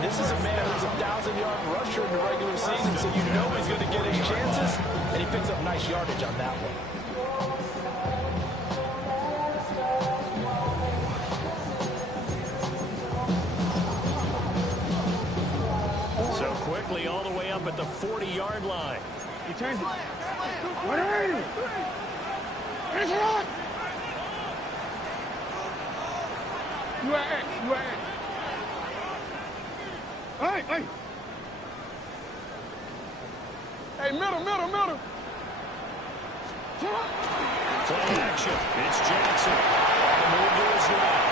This is a man who's a 1,000-yard rusher in the regular season, so you know he's going to get his chances, and he picks up nice yardage on that one. So quickly all the way up at the 40-yard line. He turns it. Ready? Finish it on. You are it. Hey. Hey, middle. Play action. It's Jackson. The move to his left.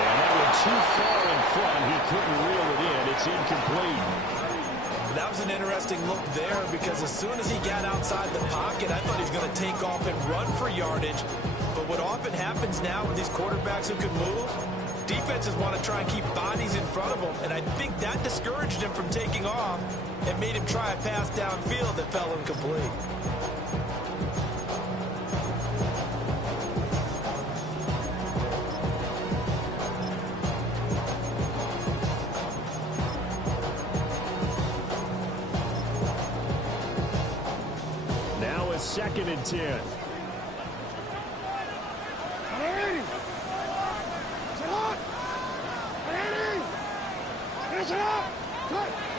And that one too far in front. He couldn't reel it in. It's incomplete. That was an interesting look there because as soon as he got outside the pocket, I thought he was going to take off and run for yardage. But what often happens now with these quarterbacks who can move, defenses want to try and keep bodies in front of them, and I think that discouraged him from taking off and made him try a pass downfield that fell incomplete. Now it's 2nd and 10.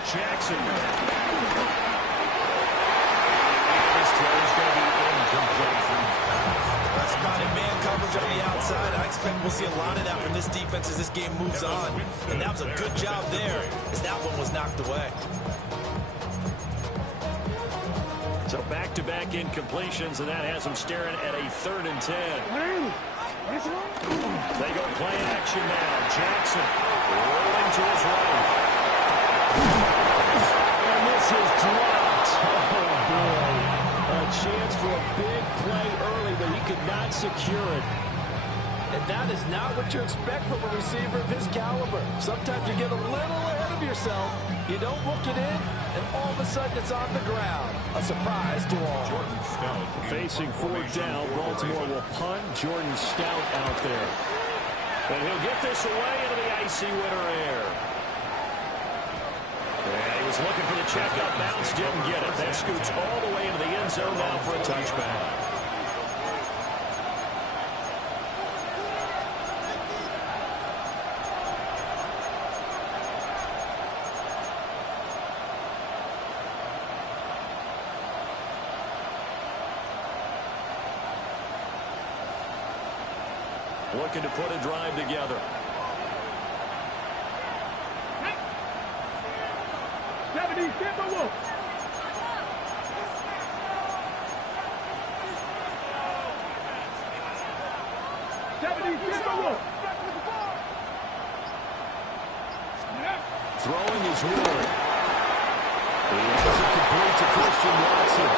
Jackson. His throw is going to be incomplete. Spotted man coverage on the outside. I expect we'll see a lot of that from this defense as this game moves on. And that was a good job there as that one was knocked away. So back-to-back incompletions, and that has them staring at a 3rd and 10. They go play action now. Jackson rolling to his right. And this is dropped. Oh, boy. A chance for a big play early, but he could not secure it. And that is not what you expect from a receiver of his caliber. Sometimes you get a little ahead of yourself. You don't look it in, and all of a sudden it's on the ground. A surprise to all. Jordan Stout facing 4th down. Baltimore will punt. Jordan Stout out there. And he'll get this away into the icy winter air. And he was looking for the checkup bounce, didn't get it. That scoots all the way into the end zone now for a touchback. Looking to put a drive together. Throwing his word. He has it complete to Christian Watson.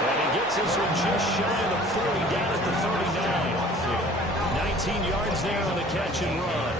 And he gets this one just shy of the 40 down at the 39. 19 yards there on the catch and run.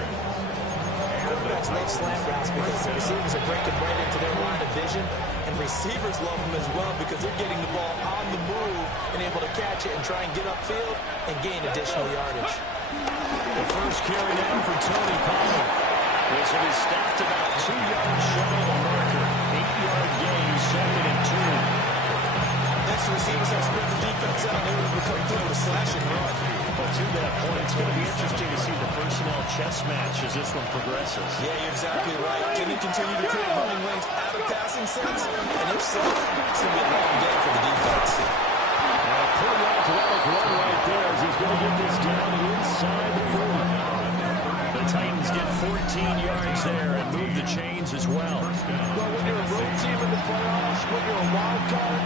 Quarterbacks love slant routes because the receivers are breaking right into their line of vision, and receivers love them as well because they're getting the ball on the move and able to catch it and try and get upfield and gain additional yardage. The first carry down for Tony Pollard. This one is stopped about 2 yards shy of the marker. 8-yard gain, 2nd and 2. Next, the receivers have spread the defense out. They will become good with slash and run. But to that point, it's going to be interesting to see the personnel chess match as this one progresses. Yeah, you're exactly right. Can he continue to create running lanes out of passing sets? And if so, it's going to be a long day for the defense. A pretty athletic run right there as he's going to get this down inside the 40. The Titans get 14 yards there and move the chains as well. Well, when you're a road team in the playoffs, when you're a wild card,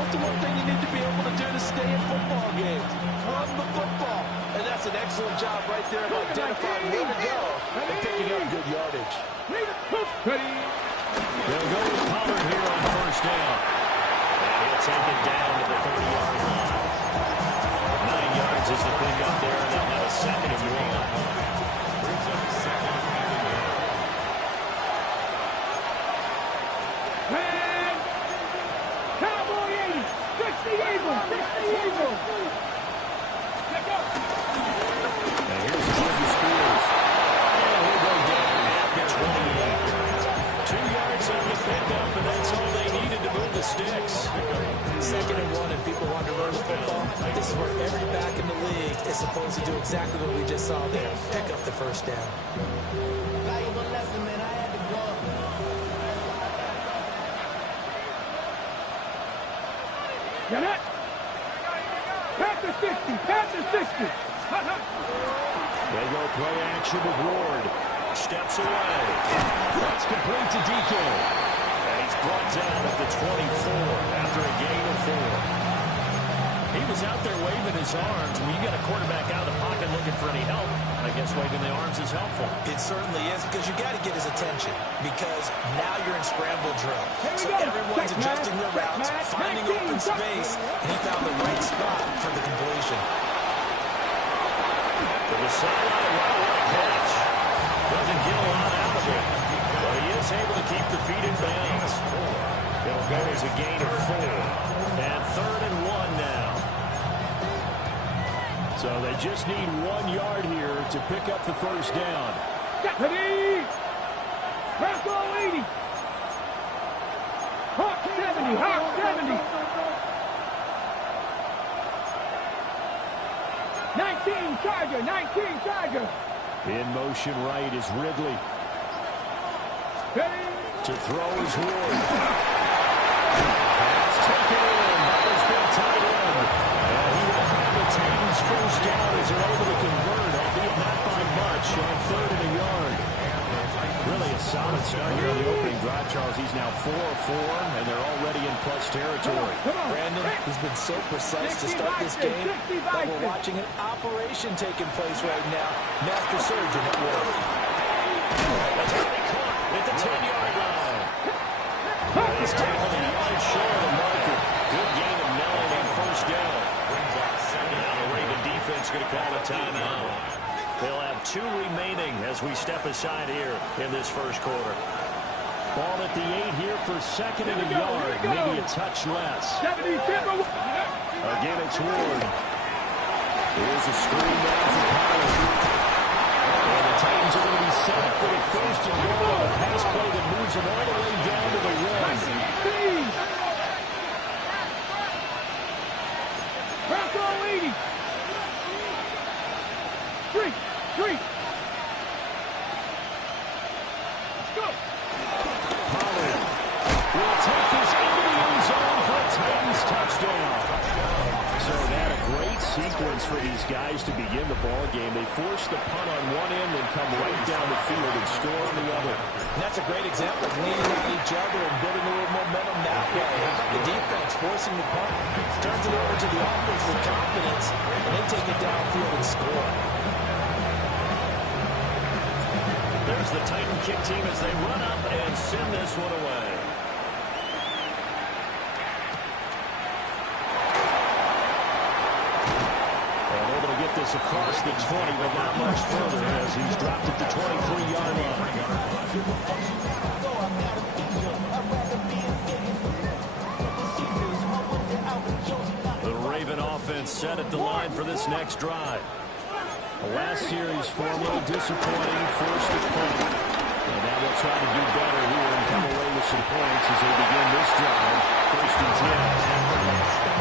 what's the one thing you need to be able to do to stay in football games? Run the football. And that's an excellent job right there of identifying where to go and picking up good yardage. They'll go with Pollard here on 1st down. And he'll take it down to the 30-yard line. 9 yards is the pickup there, and then now a 2nd and 1. And here's Jordan Spears. And he'll go down sticks. 2nd and 1, and people want to run the football. This is where every back in the league is supposed to do exactly what we just saw there. Pick up the first down. Valuable lesson, man. I had to go. Get it? Pat the 60. Pat the 60. They go play action with Ward. Steps away. That's complete to DK. And he's brought down at the 24 after a gain of 4. He was out there waving his arms. When you got a quarterback out of the pocket looking for any help, I guess waving the arms is helpful. It certainly is, because you got to get his attention, because now you're in scramble drill. So everyone's adjusting their routes, finding open space, and he found the right spot for the completion. To the sideline, wow, what a catch. Doesn't get a lot out of it, but he is able to keep the feet in bounds. It'll go as a gain of 4. And 3rd and 1 now. So they just need 1 yard here to pick up the first down. Ready? Press all 80. Hawk 70. Hawk 70. 19 Charger. 19 Charger. In motion right is Ridley. Ready? To throw is Ward. Pass taken in. That has been tight end. And he will have the Titans first down as they're able to convert, albeit not by much, on 3rd and a yard. Really a solid start here on the opening drive, Charles. He's now 4 of 4, and they're already in plus territory. Brandon, he's been so precise to start this game, but we're watching an operation taking place right now. Master surgeon at work. That's already caught at the 10-yard line. He's tackling the yard short of the marker. Good gain of 9 on first down. Now the Raven defense going to call a timeout. They'll have 2 remaining as we step aside here in this first quarter. Ball at the 8 here for 2nd and a yard. Maybe a touch less. Again, it's Ward. Here's a screen down for Pollard. And the Titans are going to be set up for the 1st and goal on a pass play that moves them all the way down to the 1. Press all 80. 3. Let's go. Pollard will take this into the end zone for a Titans touchdown. So that a great sequence for these guys to begin the ball game. They force the punt on one end and come right down the field and score on the other. And that's a great example of leaning on each other and building a little momentum that way. The defense forcing the punt, turns it over to the offense with confidence, and they take it downfield and score. There's the Titan kick team as they run up and send this one away. And able to get this across the 20, but not much further as he's dropped at the 23-yard line. The Raven offense set at the line for this next drive. The last series formally disappointing, forced to punt. And now they'll try to do better here and come away with some points as they begin this drive. 1st and 10.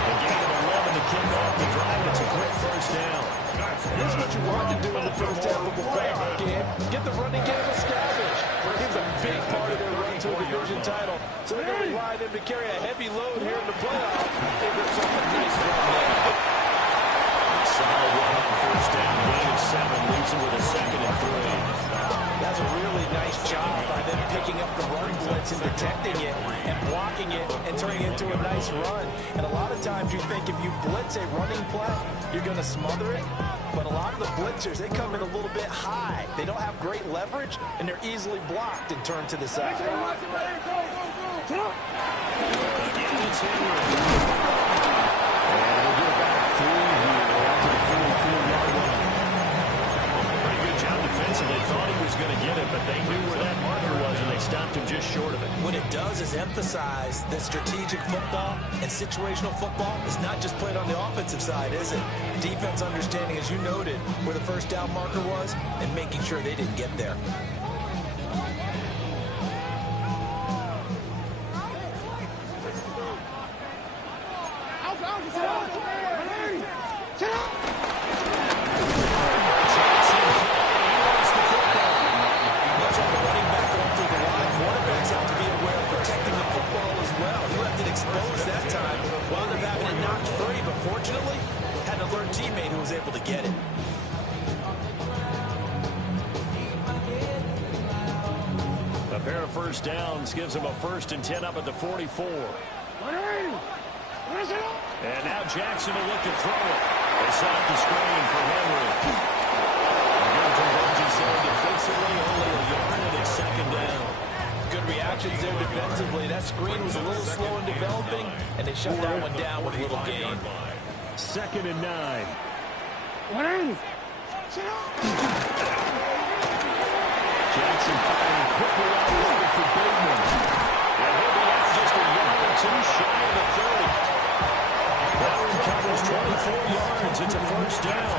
A gain of 11 to kick off the drive. It's a quick first down. Here's what you want to do in the first half of the playoff game. Get the running game established. He's a big part of their run to a division title. So they're going to rely on him to carry a heavy load here in the playoffs. They rips off a nice run there. Solid run on first down. Gain of 7 leaves him with a 2nd and 3. That's a really nice job by them picking up the run blitz and detecting it and blocking it and turning it into a nice run. And a lot of times you think if you blitz a running play, you're going to smother it. But a lot of the blitzers, they come in a little bit high. They don't have great leverage, and they're easily blocked and turned to the side. Again, it's Henry. And we'll get about 3 here after the 44-yard line. Pretty good job defensively. Thought he was going to get it, but they knew where that marker was, and they stopped him just short of it. What it does is emphasize that strategic football and situational football is not just played on the offensive side, is it? Defense understanding, as you noted, where the first down marker was and making sure they didn't get there. pair of first downs gives them a 1st and 10 up at the 44. And now Jackson will look to throw it. They set up the screen for Henry. Again, convergence there defensively, only a yard, and it's 2nd down. Good reactions there defensively. That screen was a little slow in developing, and they shut that one down with a little gain. 2nd and 9. Jackson firing quickly out looking for Bateman. And he'll be out just a yard or two shy of the 30. Brown covers 24 yards. It's a 1st down.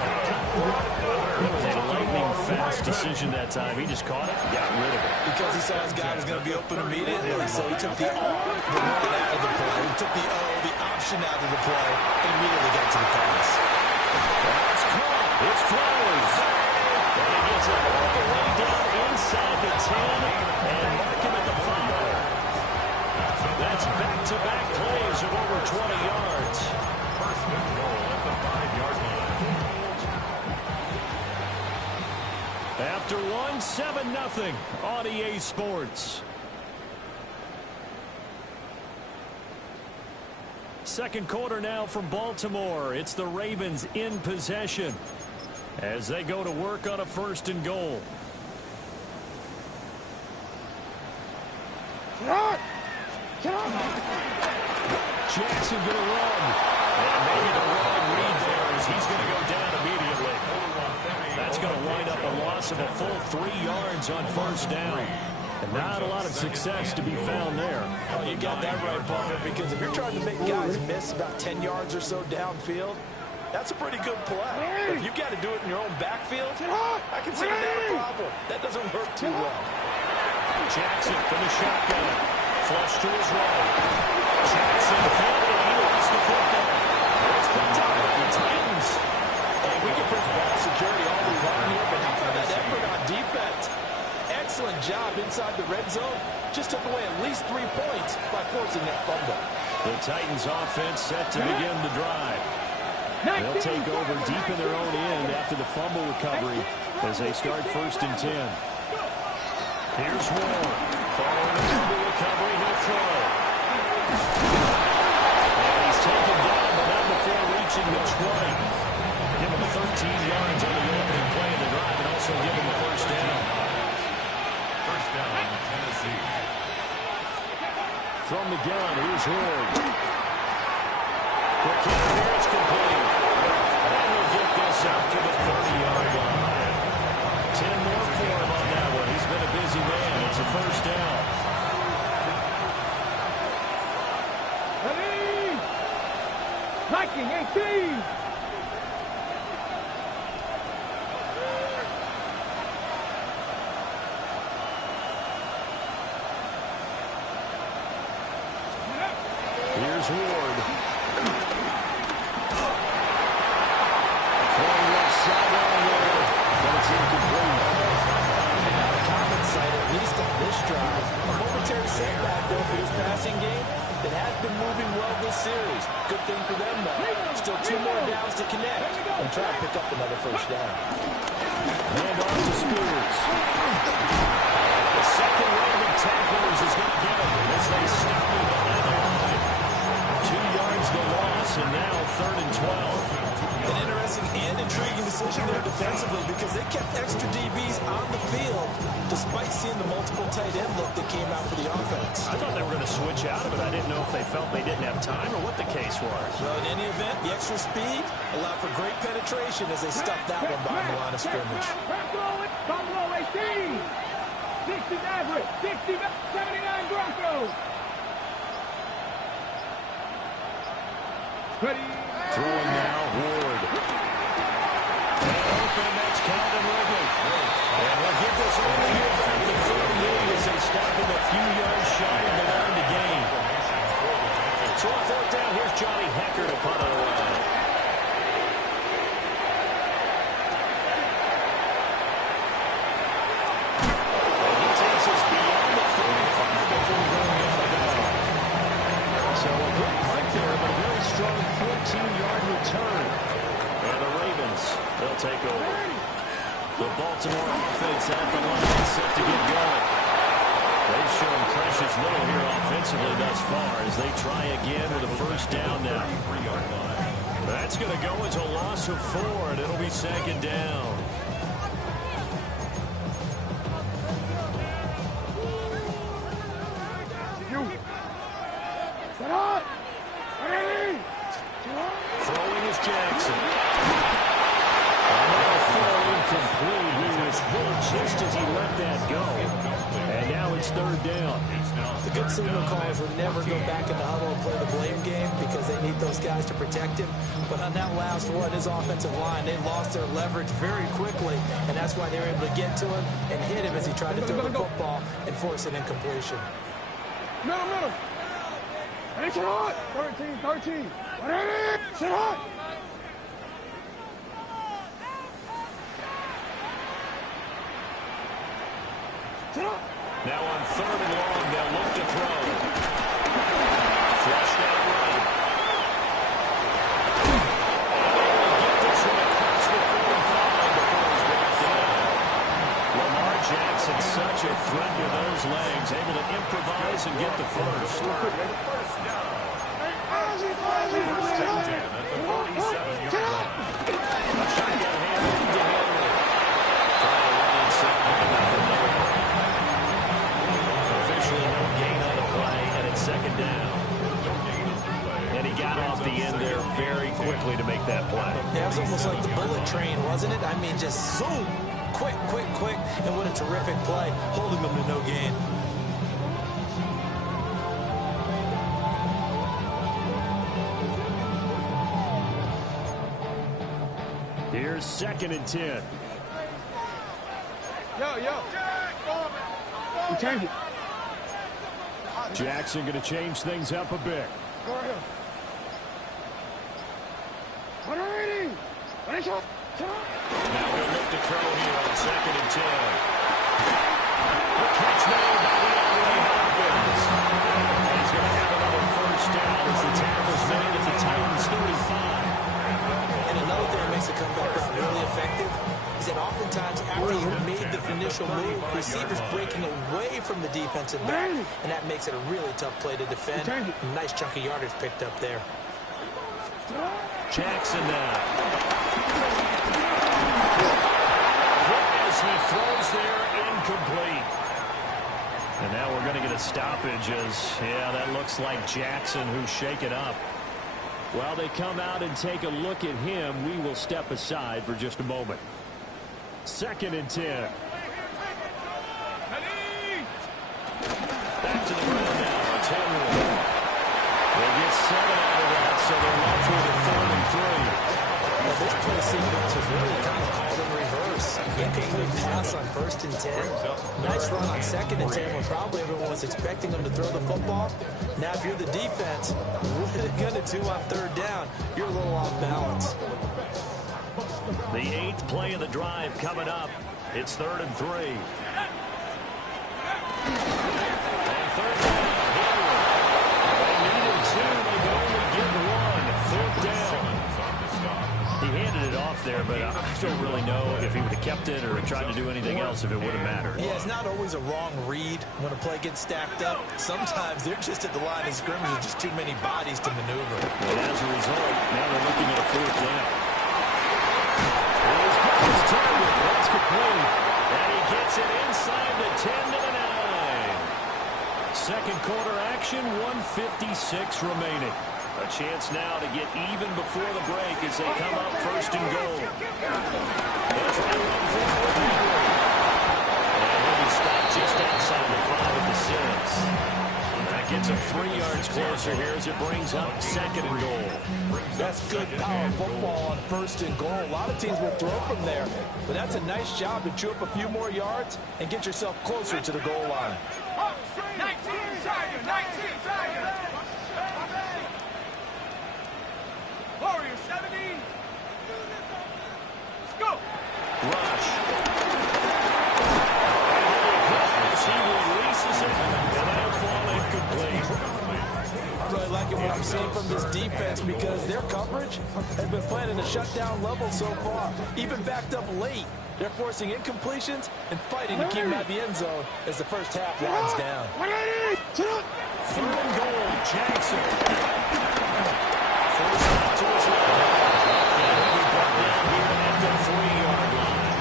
That was a lightning-fast decision that time. He just caught it and got rid of it. Because he saw his guy was going to be open immediately, so he took the R, the run out of the play. He took the O, the option out of the play, and immediately got to the pass. That's caught. It's Flowers. And he gets it all the way down inside the 10 and mark him at the 5. That's back-to-back plays of over 20 yards. 1st and goal at the 5-yard line. After one, 7-0 on EA Sports. 2nd quarter now from Baltimore. It's the Ravens in possession as they go to work on a 1st and goal. Jackson going to run. And maybe the wrong read there as he's going to go down immediately. That's going to wind up a loss of a full 3 yards on 1st down. And not a lot of success to be found there. Oh, you got that right, partner, because if you're trying to make guys miss about 10 yards or so downfield, that's a pretty good play. If you got to do it in your own backfield, I consider that a problem. That doesn't work too well. Jackson from the shotgun. Flush to his right. Jackson hit, and he lost the football. It's picked up by the Titans. And we can push ball security all we want here, but how about that effort on defense? Excellent job inside the red zone. Just took away at least 3 points by forcing that fumble. The Titans offense set to begin the drive. They'll take over deep in their own end after the fumble recovery as they start 1st and 10. Here's Ward. Following the fumble recovery, he'll throw. And he's taken down, but not before reaching the 20. Give him 13 yards on the opening play of the drive and also give him the 1st down. 1st down, Tennessee. From the gun, here's Ward. Quick hit here, it's complete. And he'll get this out to the 30-yard line. 10 more for him on that one. He's been a busy man. It's a 1st down. Ready? Viking 18. Here's Ward. Throwing left sideline there, but it's incomplete. And now to compensate, at least on this drive, a momentary setback though for this passing game that has been moving well this series. Good thing for them though. Still 2 more downs to connect and try to pick up another 1st down. Hand off to Spears. The 2nd wave of tacklers is going to get him as they stop him behind the line. 2 yards the loss, and now 3rd and 12. An interesting and intriguing decision there defensively because they kept extra DBs on the field despite seeing the multiple tight end look that came out for the offense. I thought they were going to switch out of it. I didn't know if they felt they didn't have time or what the case was. Well, in any event, the extra speed allowed for great penetration as they stuffed that one behind the line of scrimmage. Buffalo 18. 60 average. 60, 79 Broncos. Ready? Throwing now, Ward. And open, that's Calvin Ridley. And we'll get this over here back to 38 as they stop him a few yards shy of the line to gain. So on 4th down, here's Johnny Hecker to punt it away. And he takes us beyond the 35 before going out of bounds. So a good punt there, but a very strong 14-yard return. And the Ravens, they'll take over. The Baltimore offense at the line set to get going. They offensively thus far as they try again with a first down now. That's going to go as a loss of 4, and it'll be second down. Throwing is Jackson. Another throw incomplete. He was hit just as he let that go. And now it's third down. The good signal callers would never go back in the huddle and play the blame game because they need those guys to protect him. But on that last one, his offensive line, they lost their leverage very quickly, and that's why they were able to get to him and hit him as he tried to throw the football and force an incompletion. Middle. Hey, sit hot. 13. Sit hot. Now on third and long, they'll look to throw. Flushed out right. Get this one across the 45 before he's brought down. Lamar Jackson, such a threat with those legs, able to improvise and get the first. First down. First and 10 at the 47-yard line. A shotgun hand to Henry. Trying to run inside about another. Officially no gain on the play, and it's second down. And he got off the end there very quickly to make that play. Yeah, it was almost like the bullet train, wasn't it? I mean, just zoom, quick, and what a terrific play, holding them to no gain. Here's second and 10. Yo. We change it. Jackson going to change things up a bit. Go ahead. 180. Now we'll look to throw here on second and 10. The catch made by DeAndre Hopkins. And he's going to have another first down as the tackle's made at the Titans 35. And another thing that makes the comeback route really effective is that oftentimes after you've made the initial move, receivers breaking away from the defensive back, and that makes it a really tough play to defend. A nice chunk of yardage picked up there. Jackson now. As he throws there, incomplete. And now we're going to get a stoppage as, yeah, that looks like Jackson who's shaken up. While they come out and take a look at him, we will step aside for just a moment. Second and 10. Back to the ground now. 10-1. They get 7 out of that, so they're left with a 3rd and 3. Well, this play sequence was really kind of called in reverse. Incomplete pass on 1st and 10. Nice run on 2nd and 10 when probably everyone was expecting them to throw the football. Now, if you're the defense, what are they going to do on 3rd down? You're a little off balance. The 8th play of the drive coming up. It's 3rd and 3. And 3rd down. They needed 2. They can only get 1. 4th down. He handed it off there, but I don't really know if he would have kept it or tried to do anything else if it would have mattered. Yeah, it's not always a wrong read when a play gets stacked up. Sometimes they're just at the line of scrimmage with just too many bodies to maneuver. And as a result, now they're looking at a 4th down. He's got his target. That's complete. And he gets it inside the 10 to the 9. Second quarter action, 1:56 remaining. A chance now to get even before the break as they come up 1st and goal. There's a run for Henry. And he'll be stopped just outside the 5 at the 6. That gets him 3 yards closer here as it brings up 2nd and goal. That's good power football on 1st and goal. A lot of teams will throw from there, but that's a nice job to chew up a few more yards and get yourself closer to the goal line. 19 Tiger. Warriors 70. Let's go. Rush. As he releases it, and that'll fall incomplete. I'm really liking what I'm seeing from this defense because their coverage has been playing at a shutdown level so far, even backed up late. They're forcing incompletions and fighting to keep him out of the end zone as the first half winds down. 3rd and goal, Jackson. Forced out to his right. And he'll be brought down here at the 3-yard line.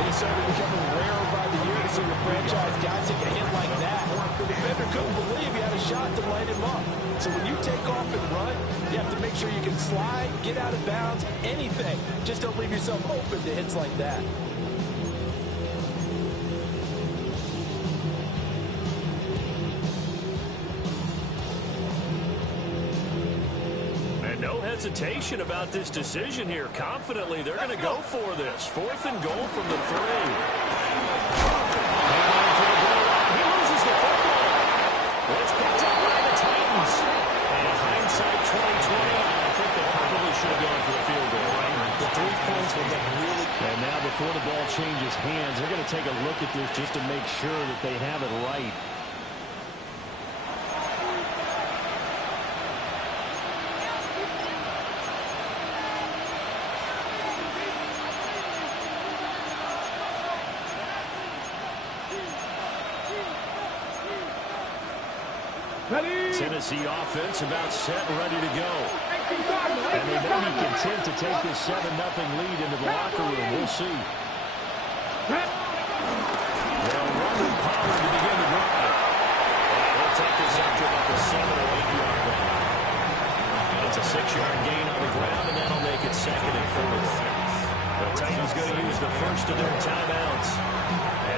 It is certainly becoming rarer by the year to see your franchise guy take a hit like that. The defender couldn't believe he had a shot to light him up. So when you take off and run, you have to make sure you can slide, get out of bounds, anything. Just don't leave yourself open to hits like that. And no hesitation about this decision here. Confidently, they're going to go for this. 4th and goal from the 3. He loses the football. It's picked up by the Titans. And hindsight 2020, I think they probably should have gone for the field goal. The 3 points will look really... And now before the ball changes hands, they're going to take a look at this just to make sure that they have it right. Tennessee offense about set and ready to go. And they may be content to take this 7-0 lead into the locker room. We'll see. They'll run with power to begin the drive. They'll take this up to about the 7 or 8-yard line. It's a 6-yard gain on the ground, and that'll make it 2nd and 4. The Titans going to use the first of their timeouts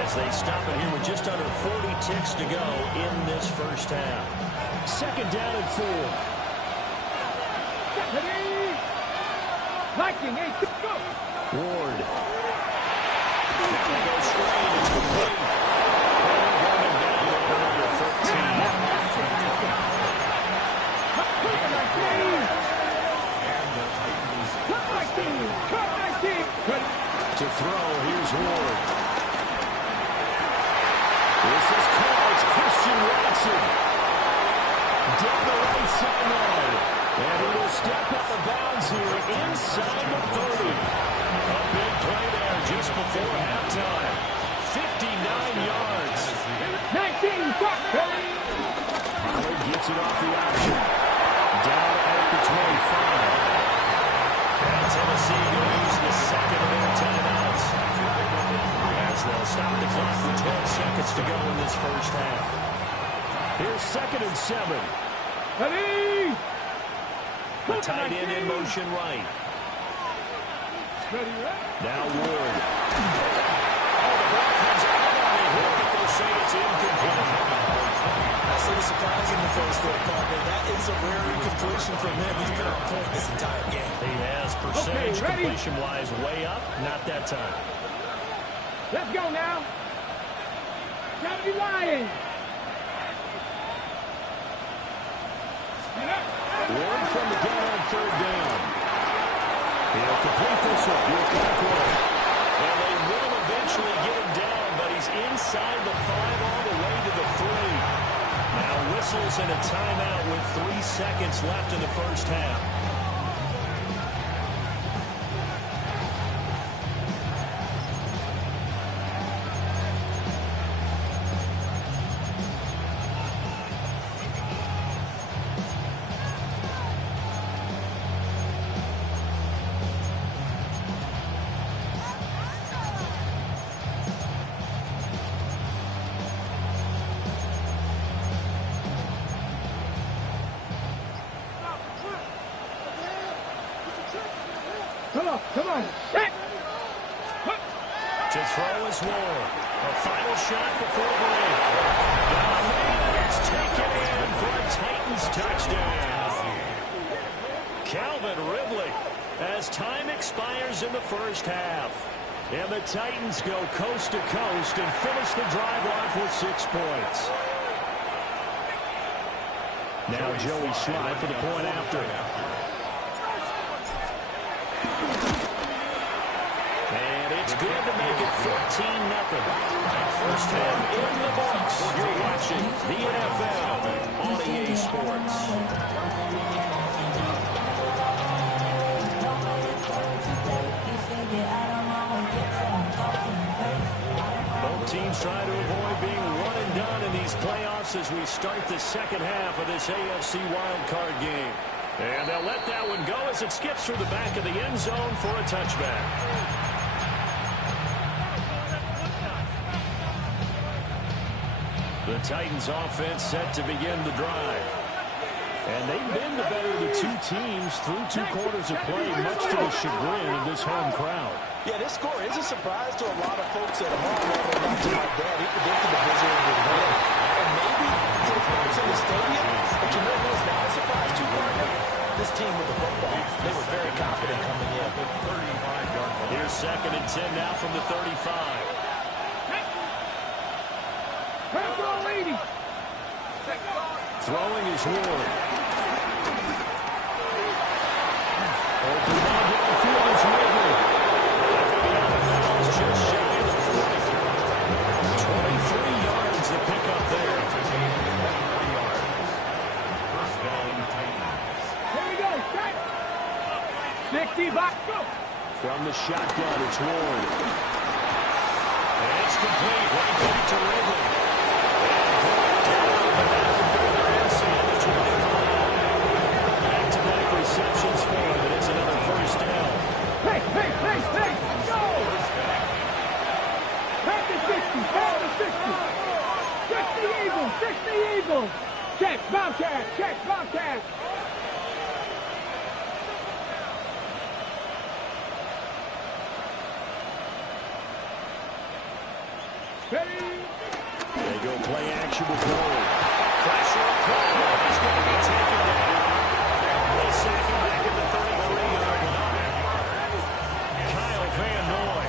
as they stop it here with just under 40 ticks to go in this first half. 2nd down and 4. Ward. Now they go straight. It's complete. Going down over number 13. To throw, here's Ward. This is Cards, Christian Watson. Down the right sideline. And he will step out of bounds here inside the 30. A big play there just before halftime. 59 yards. 19, Pollard gets it off the option. Down at the 25. And Tennessee going to use the 2nd of their timeouts as they'll stop the clock with 12 seconds to go in this first half. Here's 2nd and 7. Ready? A tight end in motion right. Now Ward. Oh, the ball comes out on the hook, but they'll say it's incomplete. That's a little surprising the first there, partner. That is a rare incompletion from him. He's been on point this entire game. He has percentage completion-wise way up. Not that time. Let's go now. Gotta be lying. Ward from the gun on 3rd down. He'll complete this one. He'll Concord. And they will eventually get him down, but he's inside the 5 all the way to the 3. Now whistles and a timeout with 3 seconds left in the first half. Come on. Set. To throw is Ward. A final shot before break. And it's taken in for a Titans touchdown. Calvin Ridley as time expires in the first half. And the Titans go coast to coast and finish the drive off with 6 points. Now Joey Slye for the point after. And it's good to make it 14-0. First half in the books. You're watching the NFL on EA Sports. teams trying to avoid being one and done in these playoffs as we start the second half of this AFC wildcard game. And they'll let that one go as it skips through the back of the end zone for a touchback. The Titans offense set to begin the drive. And they've been the better of the two teams through 2 quarters of play, much to the chagrin of this home crowd. Yeah, this score is a surprise to a lot of folks at home. Not to my dad, he predicted the Wizards would win. And maybe to the folks in the stadium. But you know who was not a surprise to, partner? This team with the football. They were very confident coming in. Here's 2nd and 10 now from the 35. Throwing is Ward. Open down downfield is Ridley. Just shy of the 40. 23 yards to pick up there. 40 yards. First down, Titans. Here we go. 60 back. Go. From the shotgun, it's Ward. And it's complete. Right back to Ridley. Back-to-back receptions for him, and it's another first down. Hey, go! Back to 60, back to 60. 60 Eagles. Check, Bobcat. Ready? They go play action with Ward. Pressure applied. He's going to be taken down. They sack him back at the 33-yard line. Kyle Van Noy.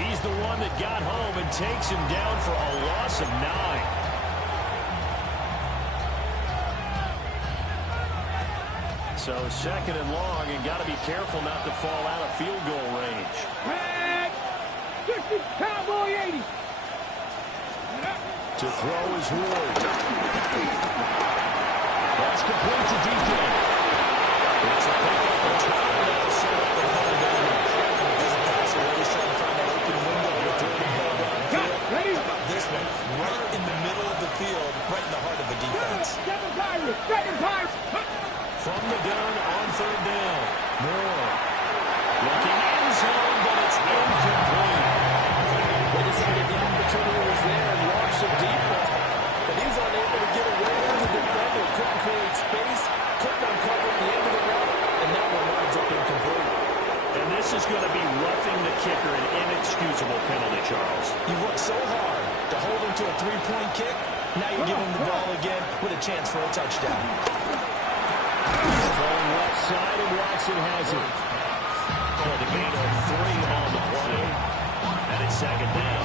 He's the one that got home and takes him down for a loss of 9. So 2nd and long, and got to be careful not to fall out of field goal range. 60, Cowboy 80. To throw is Ward. That's complete to Deacon. It's a pickup and try to set up the whole down. This passer always trying to find that open window with the held downfield. Ready? How about this one? Right in the middle of the field, right in the heart of the defense. Second Pirates. From the gun on 3rd down. Moore. Looking end zone, but it's incomplete. They decided the opportunity was there and launched it deep, but he was unable to get away from the defender. Couldn't create space, couldn't uncover at the end of the route, and that one winds up incomplete. And this is going to be roughing the kicker, an inexcusable penalty, Charles. You worked so hard to hold him to a 3-point kick. Now you're giving him the ball again with a chance for a touchdown. Throwing left side, and Watson has it. For the gain of 3 on the play. And it's 2nd down.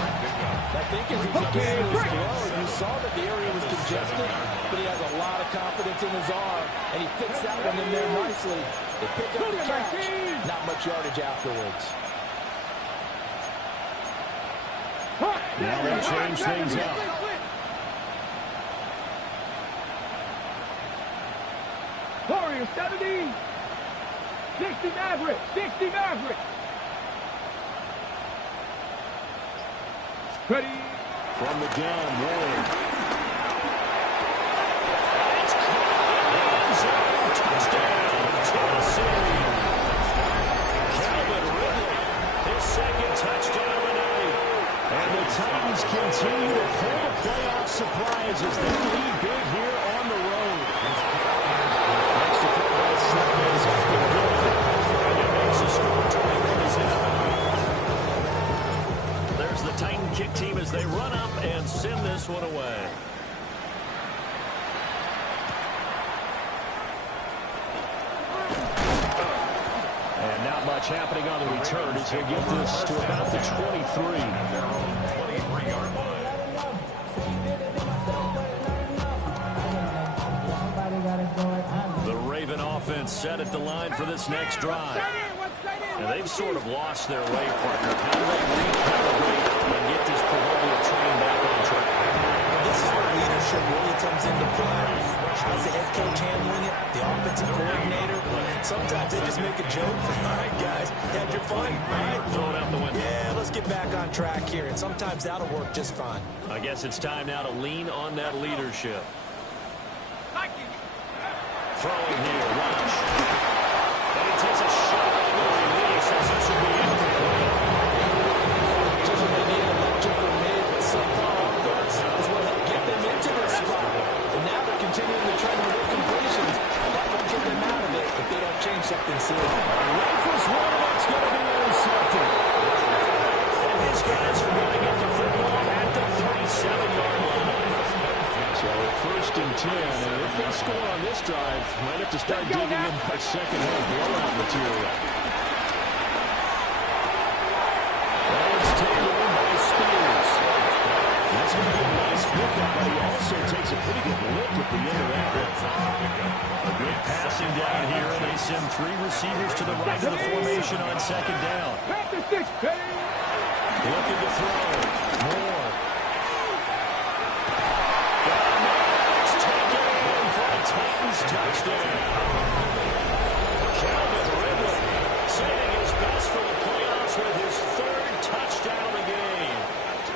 I think as he began his throw, you saw that the area was congested, but he has a lot of confidence in his arm, and he fits that one in there nicely. They pick up the catch, not much yardage afterwards. Now they'll change things up. Warriors 70. 60 Maverick. Ready? From the gun, Ward. Touchdown, Tennessee. Calvin Ridley, his 2nd touchdown of the night. And the Titans continue to pull the playoff surprise as they lead big here on the road. Next to throw by Slade is up and good. And it makes the score 21-7. There's the Titan kick team as they run up and send this one away. And not much happening on the return as they get this to about the 23. 23-yard line. The Raven offense set at the line for this next drive. And they've sort of lost their way, partner. How do they recalibrate and get this proverbial train back on track? This is where leadership really comes into play. How's the head coach handling it, the offensive coordinator. Sometimes they just make a joke. All right, guys, had your fun? All right, Throw it out the window. yeah, let's get back on track here, and sometimes that'll work just fine. I guess it's time now to lean on that leadership. Throwing here, Rush. And he takes a shot on the release as this will be incomplete. Just when they need electric or mid subpar offense is what helped get them into this spot. And now they're continuing the trend with completions. That won't get them out of it if they don't change something soon. Rifles one, that's going to be intercepted. And his guys are going to get the football at the 37-yard line. So first and 10, and if they score on this drive, might have to start digging in by second-half blowout material. And it's taken in by Spears. That's going to be a nice pickup, but he also takes a pretty good lick at the end of that one. A good passing down here, and they send three receivers to the right of the formation on second down. Looking to throw. Moore. Titans touchdown. Calvin Ridley saving his best for the playoffs with his third touchdown of the game.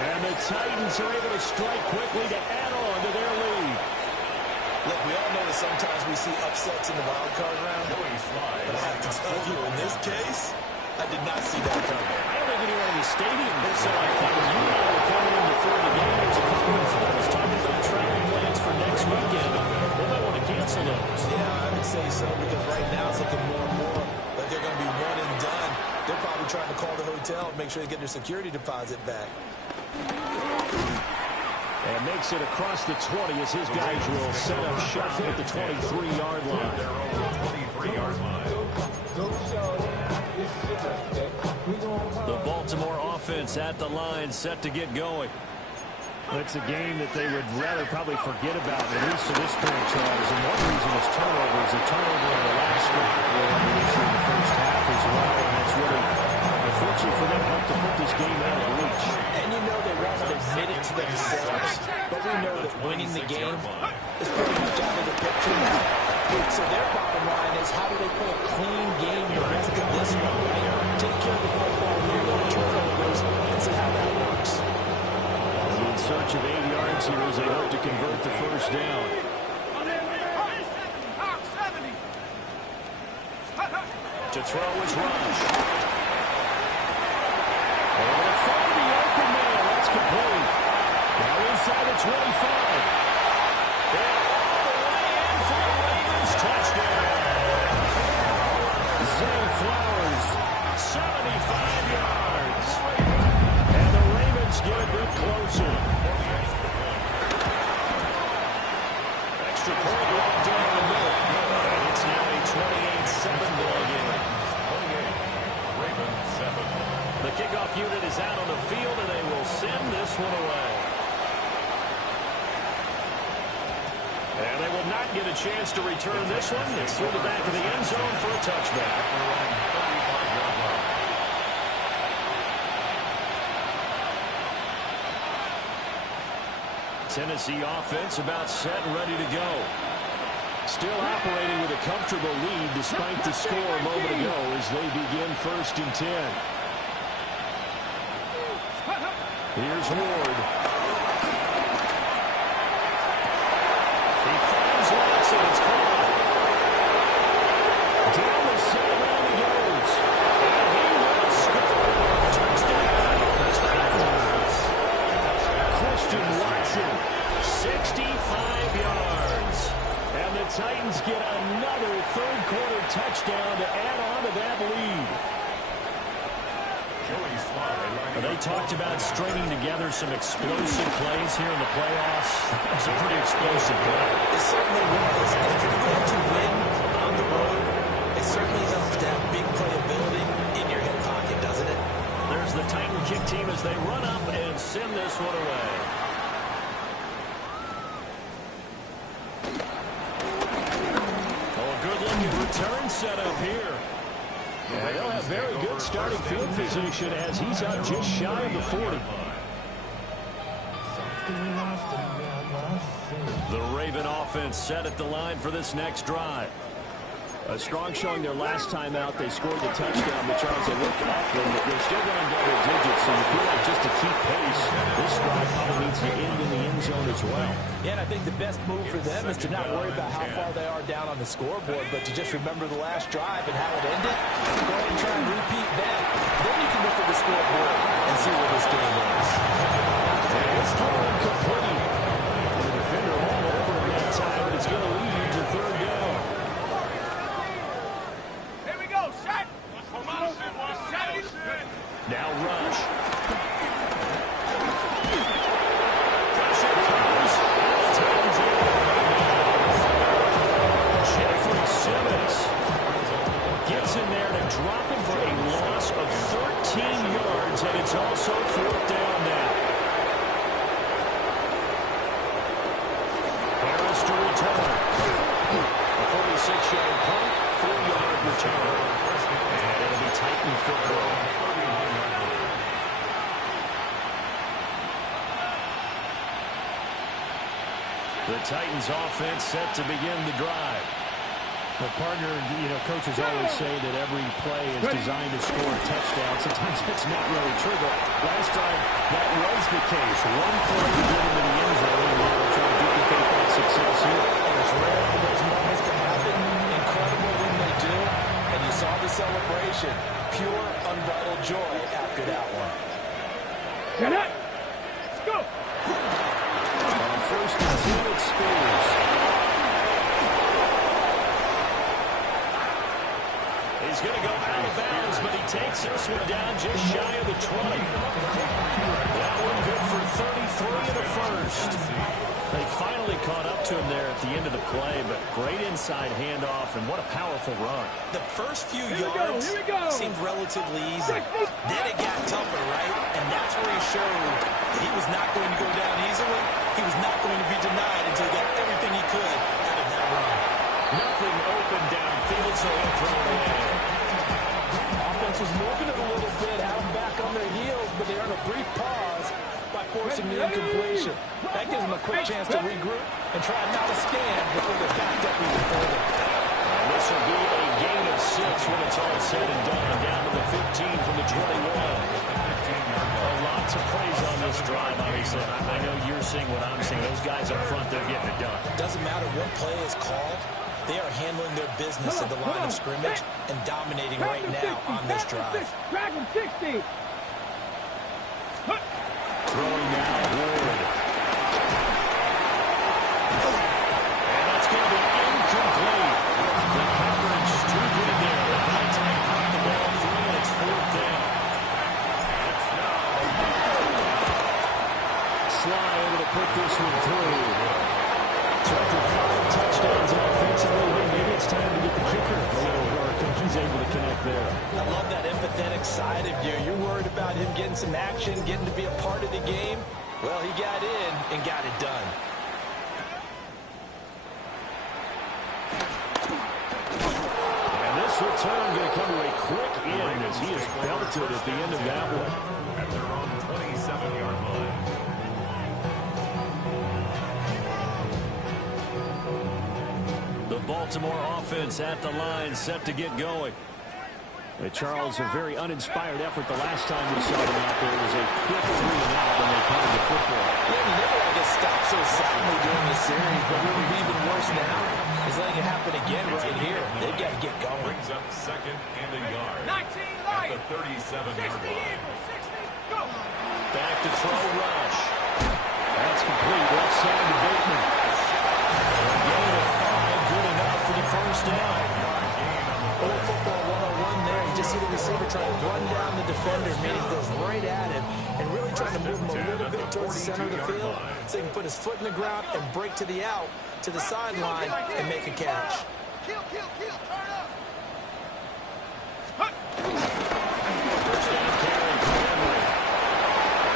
And the Titans are able to strike quickly to add on to their lead. Look, we all know that sometimes we see upsets in the wild card round. But I have to tell you, in this case, I did not see that coming. I don't think anyone in the stadium saw it coming. You and I were coming in before the game. There's a couple of players talking about travel plans for next weekend. They might want to cancel those. Yeah, I would say so, because right now it's looking more and more like they're going to be one and done. They're probably trying to call the hotel and make sure they get their security deposit back. And makes it across the 20 as his guys will set up shop at the 23-yard line. The Baltimore offense at the line, set to get going. It's a game that they would rather probably forget about, at least to this point, Charles. And one reason is turnovers. A turnover on the last drive will have an issue in the first half as well. And that's really, unfortunately for them, helped to put this game out of reach. And you know they won't admit it to themselves, but we know that winning the game is pretty much out of the picture now. So their bottom line is, how do they play a clean game the rest of this one, right? Take care of the football, limit the turnovers, and see how that works. In search of 8 yards here as they hope to convert the first down. To throw is Rush. Able to find the open man. That's complete. Now inside the 25. And all the way in for the Ravens touchdown. Zay Flowers, 75 yards. And the Ravens get a bit closer. Extra point right down the middle. And it's now a 28-7 ball game. The kickoff unit is out on the field, and they will send this one away. And they will not get a chance to return this one. It's through the back of the end zone for a touchback. Tennessee offense about set and ready to go. Still operating with a comfortable lead despite the score a moment ago as they begin first and 10. Here's Ward. He finds Watson. It's caught. Down the sideline he goes. And he will score. Touchdown. Titans. Christian Watson, 65 yards. And the Titans get another third-quarter touchdown to add on to that lead. They talked about stringing together some explosive plays here in the playoffs. It's a pretty explosive play. It certainly was. And if you're going to win on the road, it certainly helps to have big playability in your hip pocket, doesn't it? There's the Titan kick team as they run up and send this one away. Oh, a good-looking return setup here. Yeah, they'll have very good starting field position as he's out just shy of the 40. The Ravens driven offense set at the line for this next drive. A strong showing their last time out. They scored the touchdown, but Charles, they look up and they're still going double digits. So you feel like just to keep pace, this drive probably needs to end in the end zone as well. Yeah, and I think the best move for them is to not worry about how far they are down on the scoreboard, but to just remember the last drive and how it ended. Go ahead and try and repeat that. Then you can look at the scoreboard and see where this game is. It's thrown complete. The defender all over him that time, but it's going to lead to third down. Now rush. Pressure comes. Jeffrey Simmons gets in there to drop him for a loss of 13 yards, and it's also fourth down now. Harris to return. A 46-yard punt, 4-yard return. And it'll be Titan football. The Titans offense set to begin the drive. The partner, coaches always say that every play is designed to score a touchdown. Sometimes it's not really true, but last time that was the case. One play to get into the end zone, and now we're trying to duplicate that success here. It's rare for those moments to happen. Incredible when they do. And you saw the celebration. Pure, unbridled joy after that one. Get it! Let's go! First and 2, it's Spears. He's going to go out of bounds, but he takes this one down just shy of the 20. That one good for 33 in the first. They finally caught up to him there at the end of the play, but great inside handoff, and what a powerful run. The first few yards seemed relatively easy. Then it got tougher, right? And that's where he showed that he was not going to go down easily. He was not going to be denied until he got everything he could out of that run. Nothing open downfield, so he'll throw it away. Offense was moving it a little bit, had them back on their heels, but they earned a brief pause by forcing the incompletion. That gives them a quick chance to regroup and try not to stand before they're backed up even further. And this will be a gain of 6 when it's all said and done, down to the 15 from the 21. Lots of praise on this drive, obviously. I know you're seeing what I'm seeing. Those guys up front, they're getting it done. Doesn't matter what play is called. They are handling their business at the line of scrimmage and dominating right now on this drive. Drag him 60. Throwing now, Ward. And that's going to be incomplete. The coverage too good there. The high time caught the ball through, and it's fourth down. Sly able to put this one through. So after 5 touchdowns offensively, maybe it's time to get the kicker a little work, and he's able to connect there. I love that empathetic side of you. You're worried about him getting some action, getting to be a part of the game. Well, he got in and got it done. And this return going to come to a quick end as he is belted at the end of that one. At their own 27-yard line. The Baltimore offense at the line, set to get going. Charles, a very uninspired effort the last time we saw them out there. It was a quick 3-and-out when they punted the football. Yeah, they never had to stop so soundly during the series, but what would be even worse now is letting it happen again right here. They've got to get going. Brings up second and a yard. 19 At the 37-yard line. Back to throw, rush. That's complete. Left side to Bateman. A gain of 5, good enough for the first down. Old football 101 there. You just see the receiver trying to run down the defender, meaning he goes right at him and really trying to move him a little bit towards the center of the field so he can put his foot in the ground and break to the out, to the sideline, and make a catch. Kill, turn up. First down carry for Henry.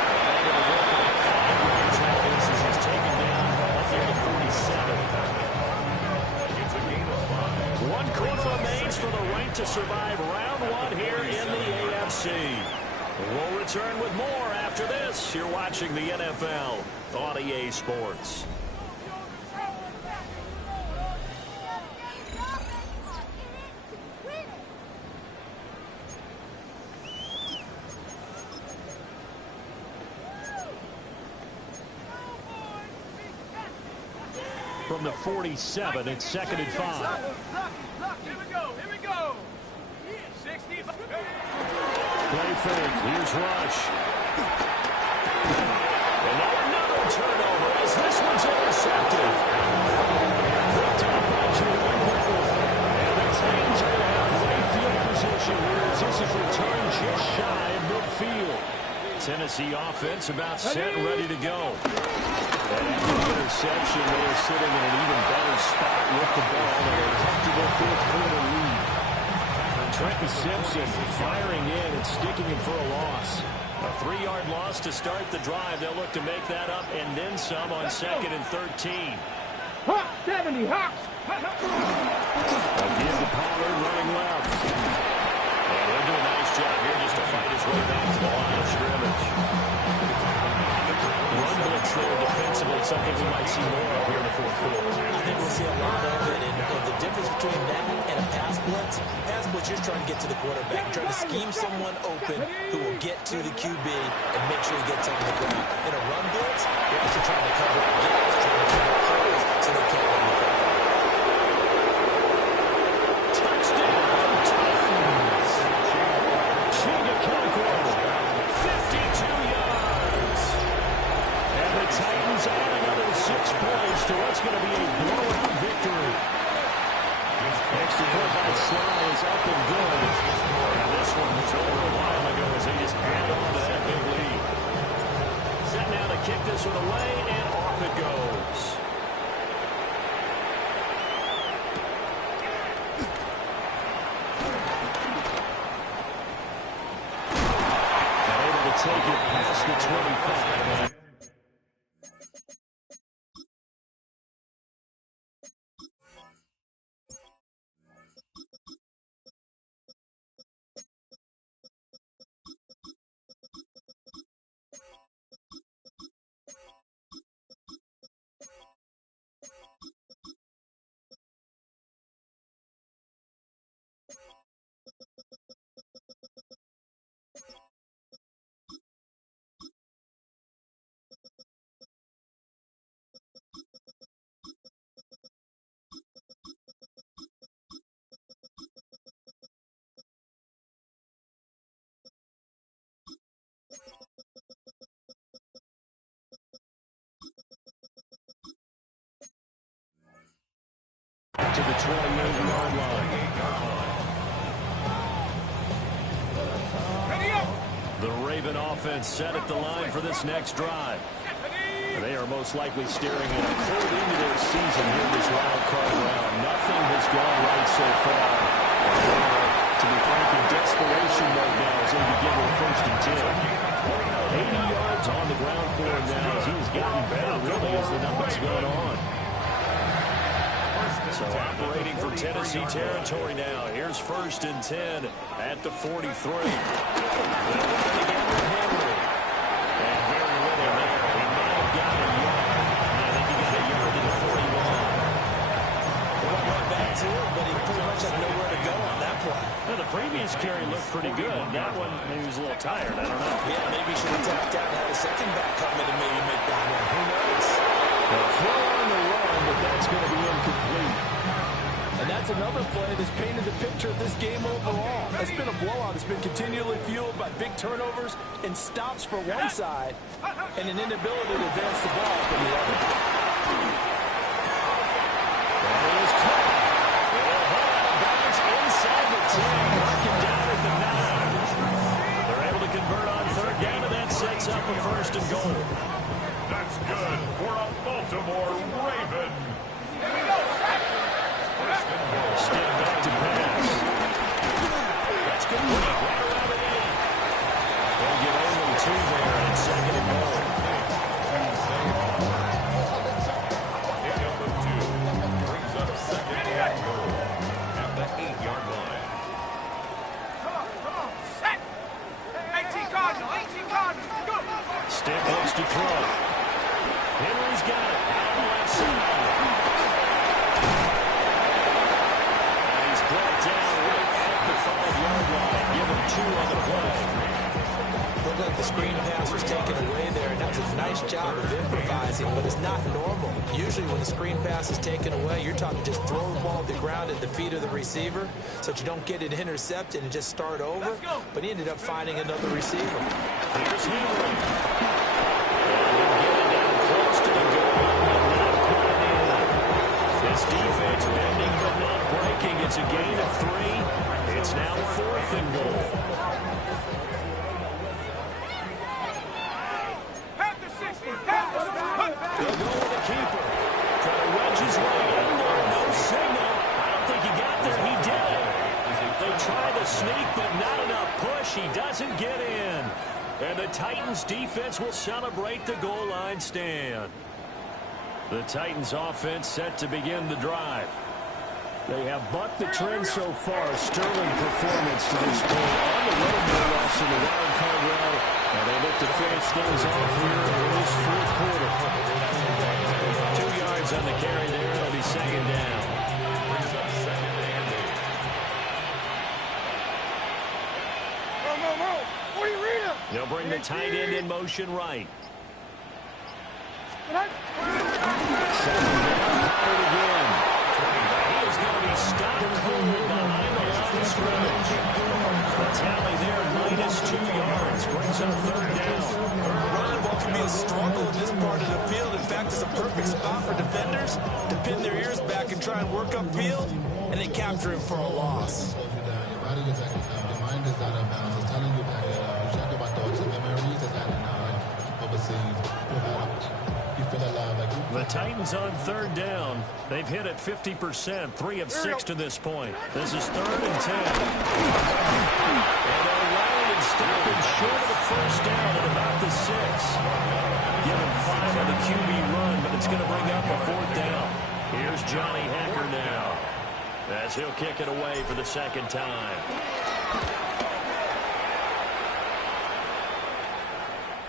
And it'll work about 5 yards out of this as he's taken down up there to 47. It's a gain of 5. 1 quarter remains for the right to survive round 1 here in the AFC. We'll return with more after this. You're watching the NFL on EA Sports. from the 47. It's 2nd and 5. Here we go. 65. Play fake. Here's Rush. And now another turnover as this one's intercepted. Picked up by Julian Butler. And the Titans are going to have great field position here as this is returned just shy of midfield. Tennessee offense about set and ready to go. And after the interception, they are sitting in an even better spot with the ball and a comfortable fourth-quarter lead. Trenton Simpson firing in and sticking him for a loss. A 3-yard loss to start the drive. They'll look to make that up and then some on 2nd and 13. Hawk 70, Hawks. Again to Pollard running left. And he'll do a nice job here just to fight his way back to the line of scrimmage. Run blitz there defensively, something we might see more of here in the fourth quarter. I think we'll see a lot of it, and the difference between that and a pass blitz, you're trying to get to the quarterback. You're trying to scheme someone open who will get to the QB and make sure he gets on the ground. In a run blitz, you're actually trying to cover gaps, trying to cover holes so they can't run the football. Touchdown, Titans! Chigaconko, 52 yards. And the Titans add another 6 points to what's going to be a blowout victory. Extra point by Sly is up and good. And this one was over a while ago as they just add on to that big lead. Set now to kick this one away, and off it goes. And able to take it past the 25. To the 28-yard line. The Raven offense set at the line for this next drive. They are most likely staring at a cold into their season here this wild card round. Nothing has gone right so far. To be frank, in desperation mode now as they begin with 1st and 10. 80 yards on the ground for him now as he's gotten better really as the numbers going on. So operating for Tennessee territory now. Here's 1st and 10 at the 43. And very little there. He may have got a yard. I think he got a yard to the 41. Well, went back to him, but he pretty much had nowhere to go on that play. Well, the previous carry looked pretty good. That one, maybe he was a little tired. I don't know. Yeah, maybe he should have tapped out and had a second back come in and maybe make that one. Who knows? Well, throw on the run, but that's going to be incomplete. And that's another play that's painted the picture of this game overall. It's been a blowout. It's been continually fueled by big turnovers and stops for one side and an inability to advance the ball from the other. That is caught. It'll hit out of bounds inside the 10, working down at the 9. They're able to convert on 3rd down, and that sets up a 1st and goal. That's good for a Baltimore Raven. Step back to pass. That's good. Right around the 8. They'll get only 2 there in 2nd and goal. Pickup of 2 brings up 2nd and goal at the 8-yard line. Come on, set. 18 Cardinals, go. Stick looks to throw. Henry's got it. Out on the left side. And he's brought down right at the 5-yard line. Give him 2 on the play. Looked like the screen pass was taken away there, and that was a nice job of improvising, but it's not normal Usually when the screen pass is taken away, you're talking just throw the ball to the ground at the feet of the receiver so that you don't get it intercepted and just start over. But he ended up finding another receiver. Here's Henry. Getting down close to the goal and not quite in. This defense bending but not breaking. It's a gain of 3. It's now 4th and goal. They'll go with the keeper. Try to wedge his way in there. No signal. I don't think he got there. He did it. They tried to sneak, but not enough push. He doesn't get in. And the Titans defense will celebrate the goal line stand. The Titans offense set to begin the drive. They have bucked the trend so far. Sterling performance to this point. On the road, no loss in the wild card round. And they look to finish things off here in this 4th quarter. 2 yards on the carry there. It'll be 2nd down. They'll bring the tight end in motion right. 2nd down, Pollard again. He is going to be stopped cold behind the line of scrimmage. The tally there, -2 yards, brings up 3rd down. Running the ball can be a struggle in this part of the field. In fact, it's a perfect spot for defenders to pin their ears back and try and work upfield, and they capture him for a loss. The Titans on 3rd down. They've hit it 50%, 3 of 6 to this point. This is 3rd and 10. And they'll rally and stop him short of the 1st down at about the 6. Give him 5 on the QB run, but it's going to bring up a 4th down. Here's Johnny Hecker now, as he'll kick it away for the 2nd time.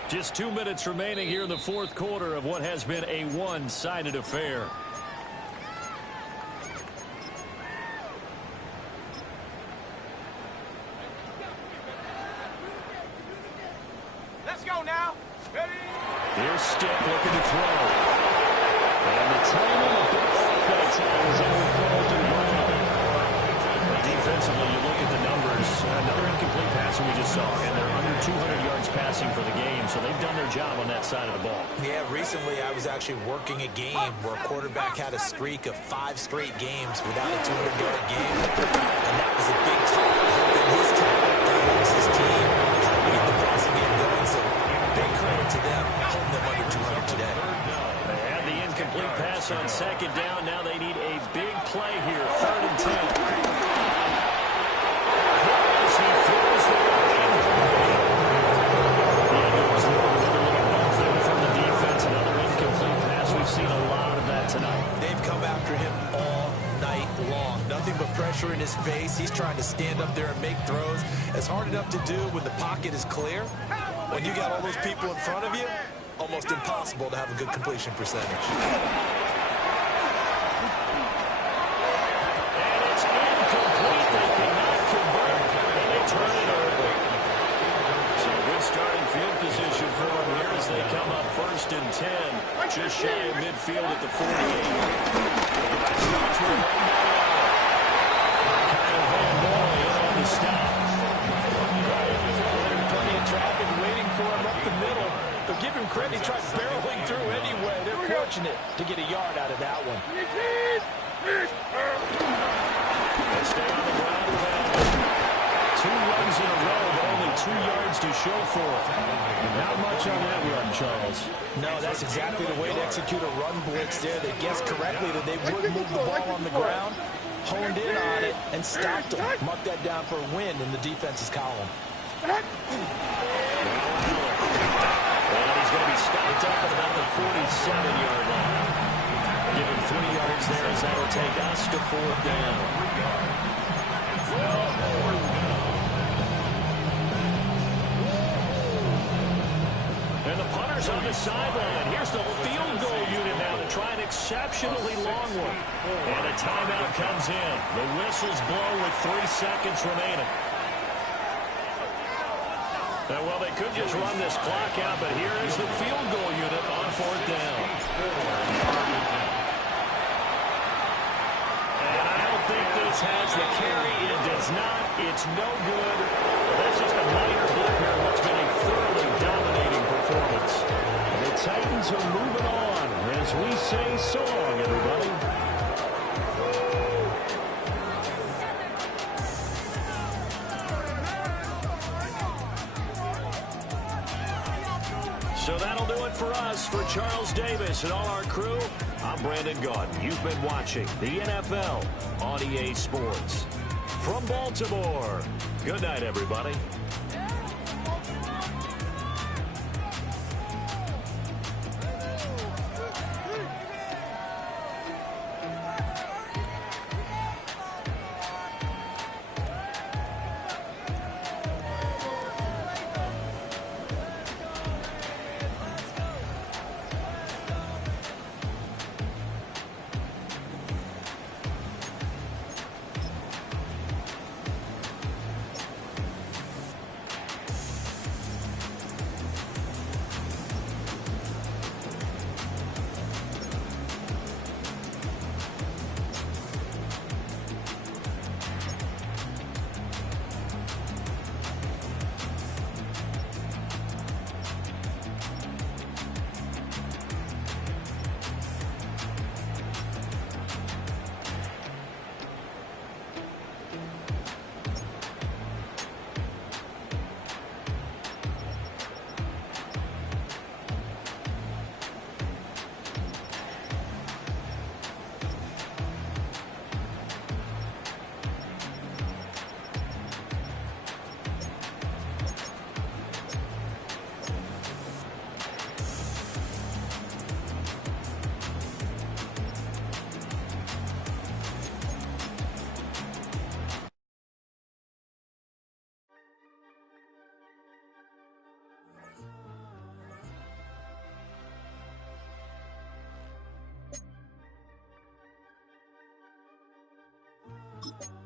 Just 2 minutes remaining here in the 4th quarter of what has been a one-sided affair. Let's go now. Ready? Here's Stick looking to throw. And the timing of the offense as it falls to the ground. Defensively, you look at the numbers. Another incomplete pass we just saw, and they're under 200 yards passing for the game, so they've done their job on that side of the ball. Yeah, recently I was actually working a game where a quarterback had a streak of 5 straight games without a 200-yard game, and that was a big talent in his talent that helps his team keep the passing game going, so big credit to them, holding them under 200 today. They had the incomplete pass on 2nd down. Now they need a big play here, 3rd and 10. Seen a lot of that tonight. They've come after him all night long. Nothing but pressure in his face. He's trying to stand up there and make throws. It's hard enough to do when the pocket is clear. When you got all those people in front of you, almost impossible to have a good completion percentage. And it's incomplete. They cannot convert, and they turn it over. So good starting field position for them here as they come up 1st and 10. Just shy of midfield at the 48. Kyle Van Noy in on the stop. There's plenty of traffic waiting for him up the middle. But give him credit, he tried barreling through anyway. They're fortunate to get a yard out of that one. They stay on the ground with that. 2 runs in a row, but only 2 yards to show for it. Not much on that run, Charles. No, that's exactly the way to execute a run blitz there. They guessed correctly that they would move the ball on the ground, honed in on it, and stopped them. Mark that down for a win in the defense's column. And he's going to be stopped up at about the 47-yard line. Give him 3 yards there as that'll take us to 4th down. And the punter's on the sideline. Here's the field goal unit now to try an exceptionally long one. And a timeout comes in. The whistles blow with 3 seconds remaining. Well, they could just run this clock out, but here is the field goal unit on 4th down. the carry. It does not. It's no good. That's just a minor blip here in what's been a thoroughly dominating performance. The Titans are moving on as we say so long, everybody. So that'll do it for us. For Charles Davis and all our crew, I'm Brandon Gaudin. You've been watching the NFL on EA Sports. From Baltimore, good night, everybody. You